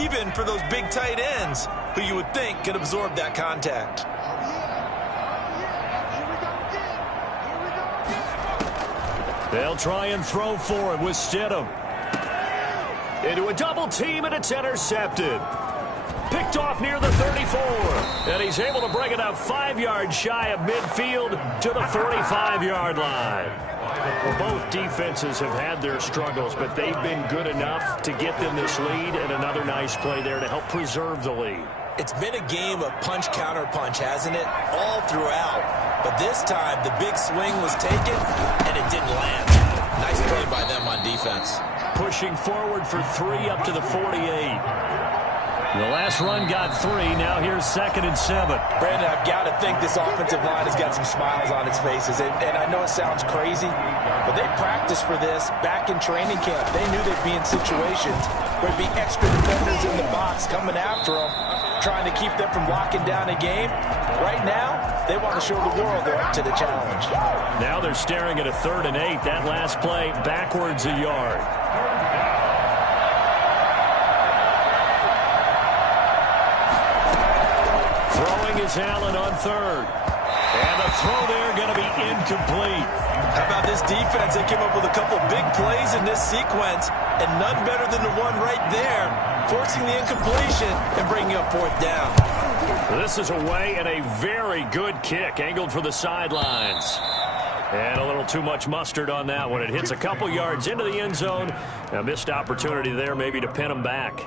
even for those big tight ends who you would think could absorb that contact. They'll try and throw for it with Stidham. Into a double team, and it's intercepted. Picked off near the 34, and he's able to bring it up 5 yards shy of midfield to the 45-yard line. Well, both defenses have had their struggles, but they've been good enough to get them this lead, and another nice play there to help preserve the lead. It's been a game of punch-counter-punch, hasn't it? All throughout. But this time, the big swing was taken, and it didn't land. Nice play by them on defense. Pushing forward for 3 up to the 48. The last run got 3. Now here's 2nd and 7. Brandon, I've got to think this offensive line has got some smiles on its faces. And I know it sounds crazy, but they practiced for this back in training camp. They knew they'd be in situations where there'd be extra defenders in the box coming after them, trying to keep them from locking down a game. Right now, they want to show the world they're up to the challenge. Now they're staring at a 3rd and 8. That last play backwards a yard. Is Allen on 3rd. And the throw there going to be incomplete. How about this defense? They came up with a couple big plays in this sequence, and none better than the one right there, forcing the incompletion and bringing up 4th down. This is away, and a very good kick angled for the sidelines. And a little too much mustard on that one. It hits a couple yards into the end zone. A missed opportunity there maybe to pin them back.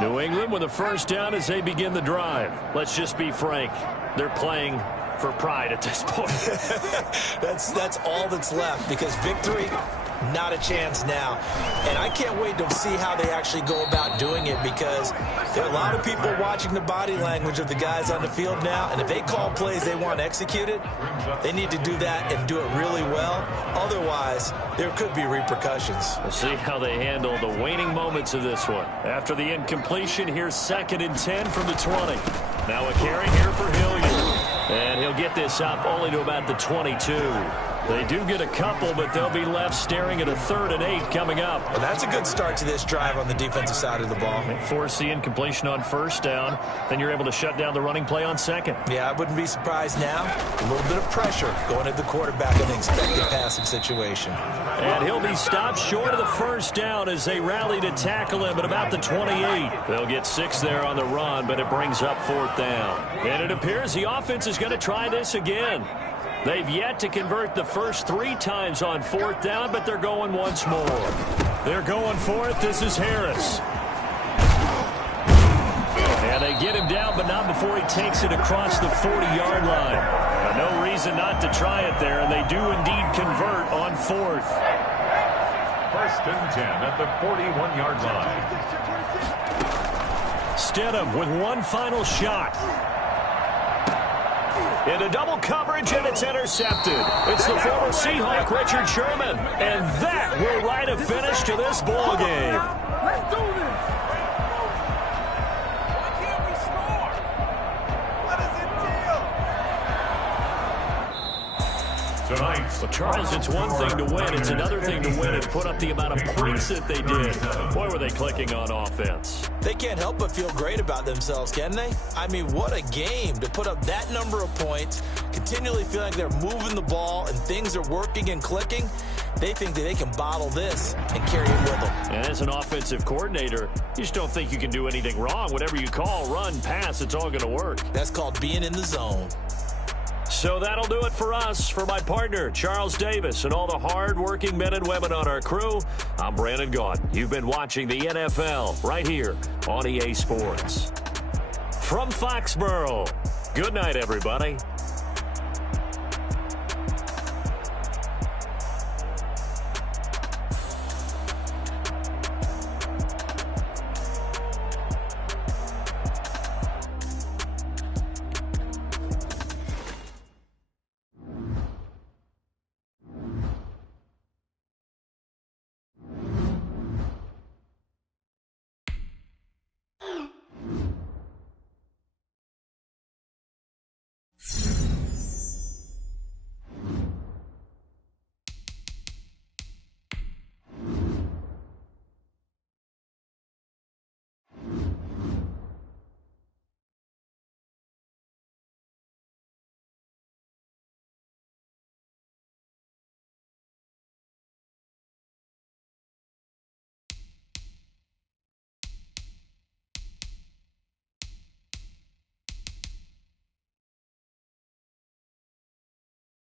New England with a first down as they begin the drive. Let's just be frank. They're playing for pride at this point. That's all that's left because victory, not a chance now. And I can't wait to see how they actually go about doing it because there are a lot of people watching the body language of the guys on the field now. And if they call plays they want executed, they need to do that and do it really well. Otherwise, there could be repercussions. We'll see how they handle the waning moments of this one. After the incompletion, here's 2nd and 10 from the 20. Now a carry here for Hilliard. And he'll get this up only to about the 22. They do get a couple, but they'll be left staring at a 3rd and 8 coming up. Well, that's a good start to this drive on the defensive side of the ball. They force the incompletion on 1st down. Then you're able to shut down the running play on 2nd. Yeah, I wouldn't be surprised now. A little bit of pressure going at the quarterback in an expected passing situation. And he'll be stopped short of the 1st down as they rally to tackle him at about the 28. They'll get 6 there on the run, but it brings up 4th down. And it appears the offense is going to try this again. They've yet to convert the first 3 times on 4th down, but they're going once more. They're going for it. This is Harris. And they get him down, but not before he takes it across the 40-yard line. Now, no reason not to try it there, and they do indeed convert on 4th. 1st and 10 at the 41-yard line. Stidham with one final shot. Into double coverage, and it's intercepted. It's the former Seahawk, Richard Sherman. And that will write a finish to this ball game. Let's do this. Why can't we score? What is it, deal? Tonight, Well, Charles, it's one thing to win. It's another thing to win and put up the amount of points that they did. Boy, were they clicking on offense. They can't help but feel great about themselves, can they? I mean, what a game to put up that number of points, continually feeling like they're moving the ball and things are working and clicking. They think that they can bottle this and carry it with them. And as an offensive coordinator, you just don't think you can do anything wrong. Whatever you call, run, pass, it's all going to work. That's called being in the zone. So that'll do it for us. For my partner, Charles Davis, and all the hard-working men and women on our crew, I'm Brandon Gaudin. You've been watching the NFL right here on EA Sports. From Foxborough, good night, everybody.